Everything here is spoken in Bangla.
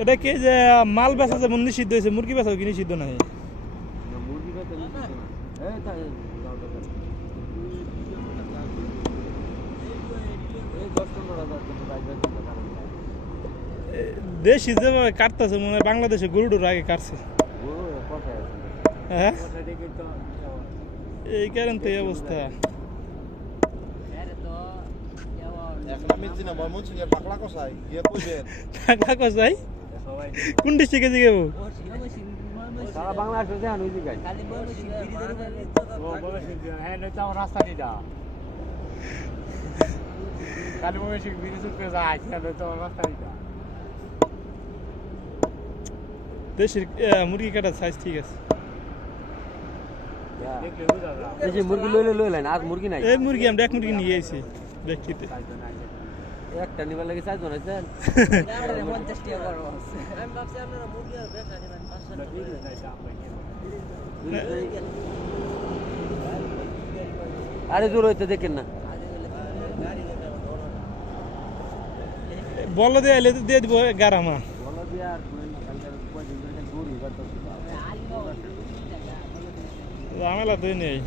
এটা কি যে মাল বেচা যেমন নিষিদ্ধ হয়েছে মুরগি বেচাও কি নিষিদ্ধ নাই? দেশি যেভাবে কাটতেছে মনে হয় বাংলাদেশে গরুডুর আগে কাটছে। হ্যাঁ এই কারণ তো এই অবস্থা। কোন ডিস্ট্রিক্টে যাবো? দেশের মুরগি কাটার সাইজ ঠিক আছে। মুরগি লইলেন আজ মুরগি নাই। এই মুরগি আমরা এক মুরগি নিয়ে আইছি ব্যক্তিতে। একটা নিবার লাগে সাইজ বানাইছেন। আরে জোর হইতে দেখেন না। বল দিয়ে আইলে দিয়ে দিব 11 মা। ঝামেলা তুই নেই।